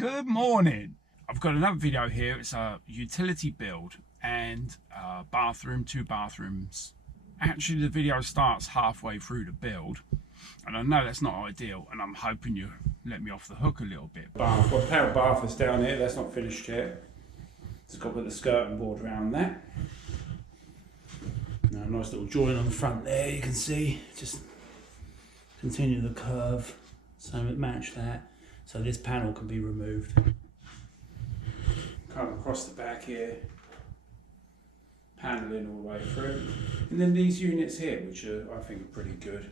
Good morning. I've got another video here. It's a utility build and bathroom, 2 bathrooms. Actually, the video starts halfway through the build, and I know that's not ideal, and I'm hoping you let me off the hook a little bit. Bath, well, power bath is down here. That's not finished yet. Just got to put the skirting board around that. Now, a nice little join on the front there. You can see. Just continue the curve, so it match that. So this panel can be removed. Come across the back here, paneling all the way through. And then these units here, which are, I think, are pretty good,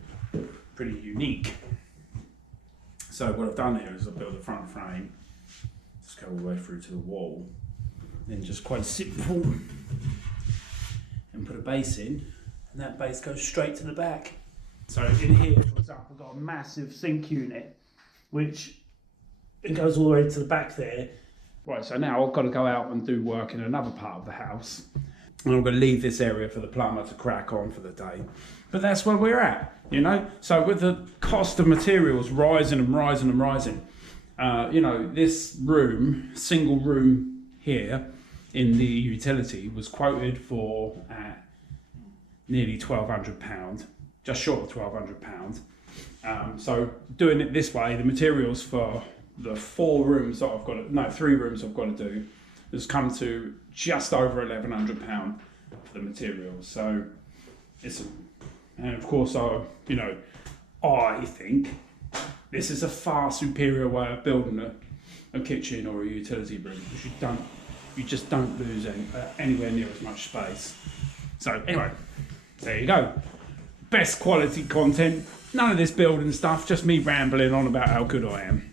pretty unique. So what I've done here is I've built the front frame, just go all the way through to the wall, then just quite simple, and put a base in, and that base goes straight to the back. So in here, for example, I've got a massive sink unit, which it goes all the way to the back there. Right, so now I've got to go out and do work in another part of the house. And I'm going to leave this area for the plumber to crack on for the day. But that's where we're at, you know? So with the cost of materials rising and rising and rising, you know, this room, single room here in the utility was quoted for nearly £1,200, just short of £1,200. So doing it this way, the materials for the 4 rooms that I've got to, no, 3 rooms I've got to do has come to just over £1,100 for the materials. So it's, and of course, you know, I think this is a far superior way of building a kitchen or a utility room, because you just don't lose anywhere near as much space. So anyway, there you go. Best quality content. None of this building stuff, just me rambling on about how good I am.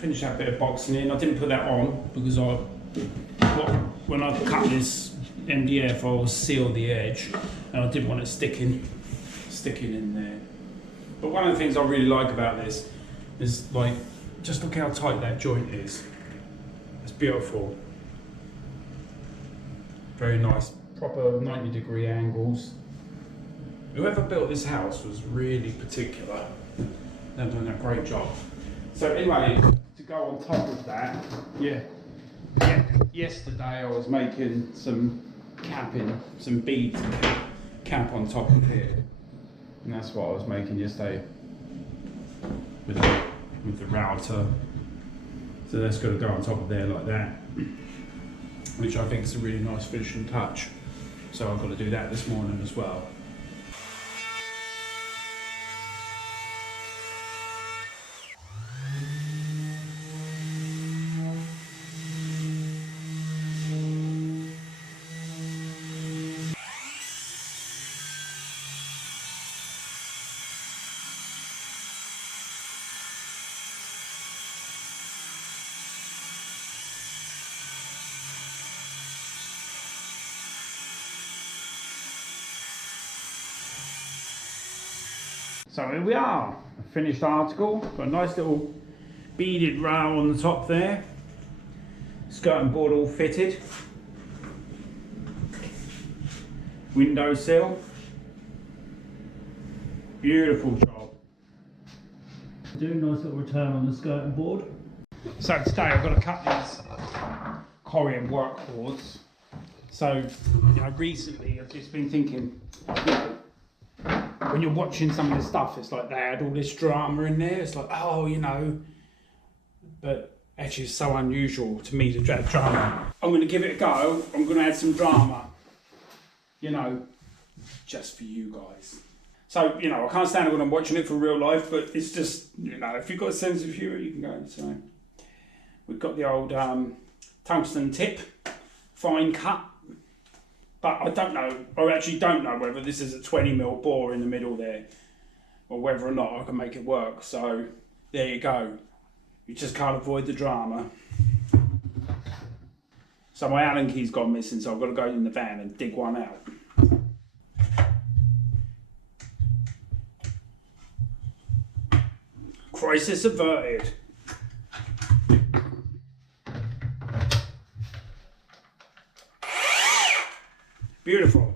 Finish that bit of boxing in. I didn't put that on because when I cut this MDF, I will seal the edge, and I didn't want it sticking in there. But one of the things I really like about this is, like, just look how tight that joint is. It's beautiful. Very nice, proper 90-degree angles. Whoever built this house was really particular. They've done a great job. So anyway, to go on top of that, yesterday I was making some capping, some beads cap on top of here, and that's what I was making yesterday with the router. So that's got to go on top of there like that. which I think is a really nice finishing touch. So I've got to do that this morning as well. So here we are, a finished article, got a nice little beaded rail on the top there, skirting board all fitted, windowsill, beautiful job. Do a nice little return on the skirting board. So today I've got to cut these Corian work boards. So, you know, recently I've just been thinking, you know, when you're watching some of this stuff, it's like they had all this drama in there. It's like, oh, you know, but actually it's so unusual to me to add drama. I'm going to give it a go. I'm going to add some drama, you know, just for you guys. So, you know, I can't stand it when I'm watching it for real life, but it's just, you know, if you've got a sense of humour, you can go. So we've got the old tungsten tip, fine cut. But I don't know, I actually don't know whether this is a 20mm bore in the middle there, or whether or not I can make it work. So there you go. You just can't avoid the drama. So my Allen key's gone missing, so I've got to go in the van and dig one out. Crisis averted. Beautiful.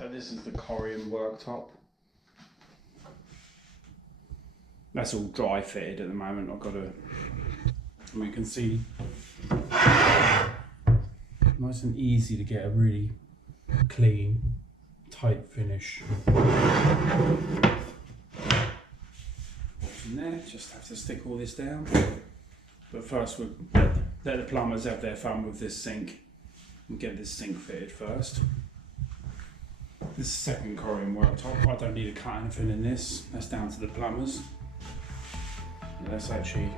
So this is the Corian worktop. That's all dry fitted at the moment. I've got to, you can see, nice and easy to get a really clean, tight finish. From there, just have to stick all this down. But first we'll let the plumbers have their fun with this sink and get this sink fitted first. This is second Corian worktop. I don't need to cut anything in this. That's down to the plumbers. That's actually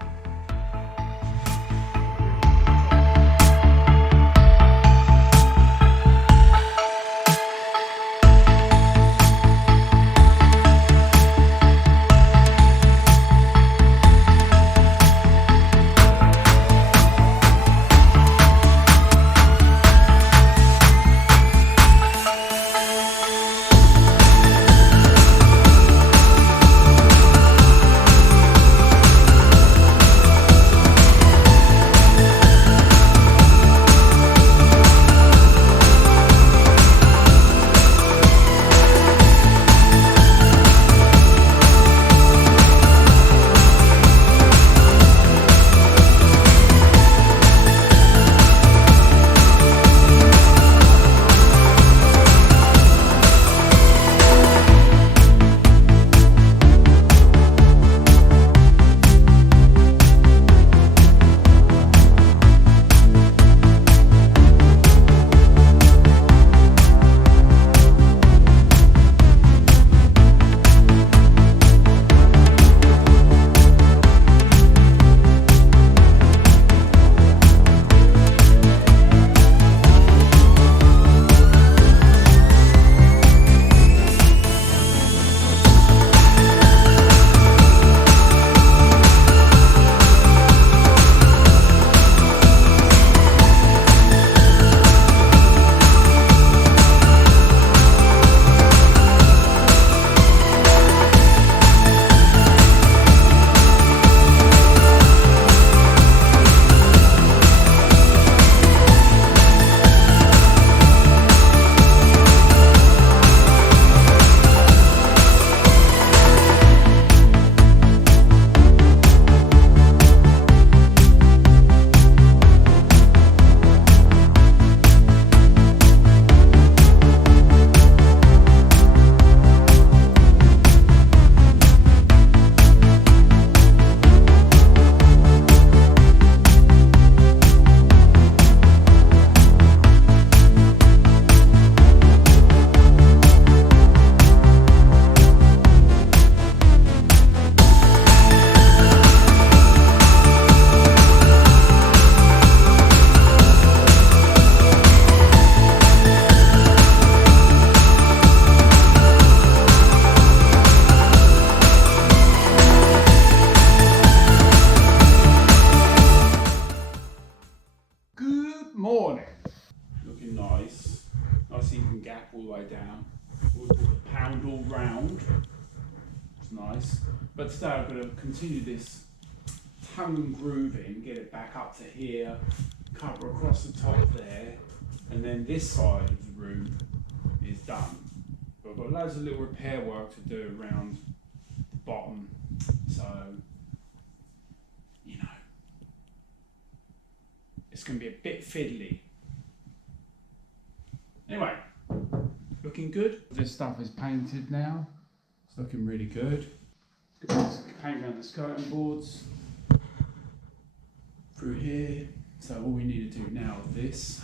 But today I'm going to continue this tongue grooving, get it back up to here, cover across the top there, and then this side of the room is done. But I've got loads of little repair work to do around the bottom, so you know it's going to be a bit fiddly. Anyway, looking good. This stuff is painted now. It's looking really good. Paint around the skirting boards through here. So all we need to do now with this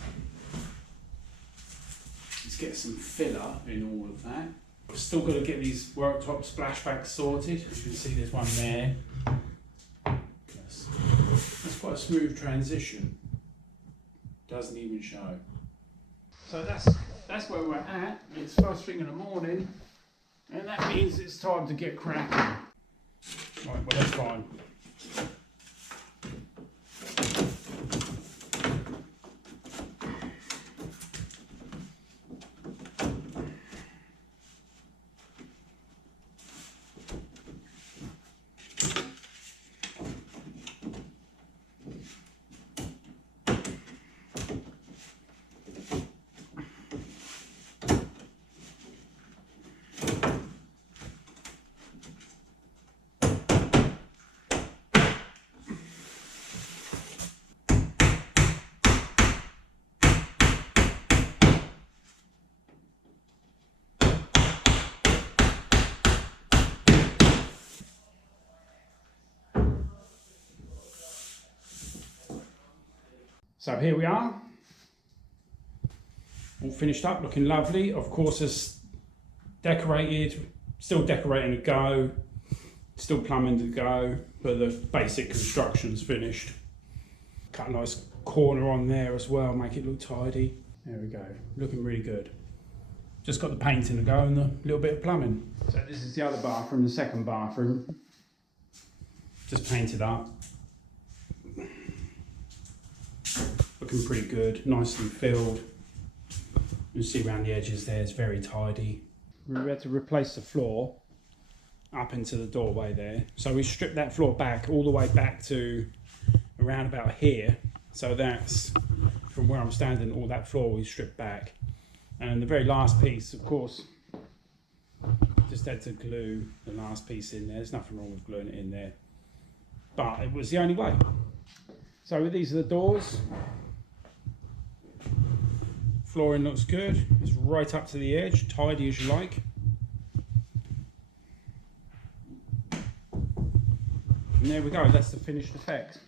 is get some filler in all of that. I've still got to get these worktop splashbacks sorted. As you can see, there's one there. That's quite a smooth transition. Doesn't even show. So that's where we're at. It's first thing in the morning, and that means it's time to get cracking. Right, well that's fine. So here we are, all finished up, looking lovely. Of course, it's decorated, still decorating to go, still plumbing to go, but the basic construction's finished. Cut a nice corner on there as well, make it look tidy. There we go, looking really good. Just got the painting to go and a little bit of plumbing. So this is the other bathroom, the second bathroom. Just painted up. Looking pretty good, nicely filled. You see around the edges there, it's very tidy. We had to replace the floor up into the doorway there. So we stripped that floor back all the way back to around about here. So that's from where I'm standing, all that floor we stripped back. And the very last piece, of course, just had to glue the last piece in there. There's nothing wrong with gluing it in there, but it was the only way. So these are the doors. Flooring looks good. It's right up to the edge, tidy as you like. And there we go, that's the finished effect.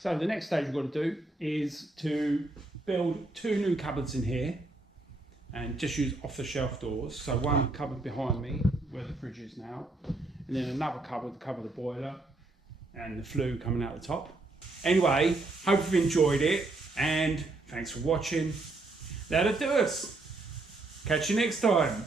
So the next stage we've got to do is to build 2 new cupboards in here and just use off-the-shelf doors. So one cupboard behind me, where the fridge is now, and then another cupboard to cover the boiler and the flue coming out the top. Anyway, hope you've enjoyed it, and thanks for watching. That'll do us. Catch you next time.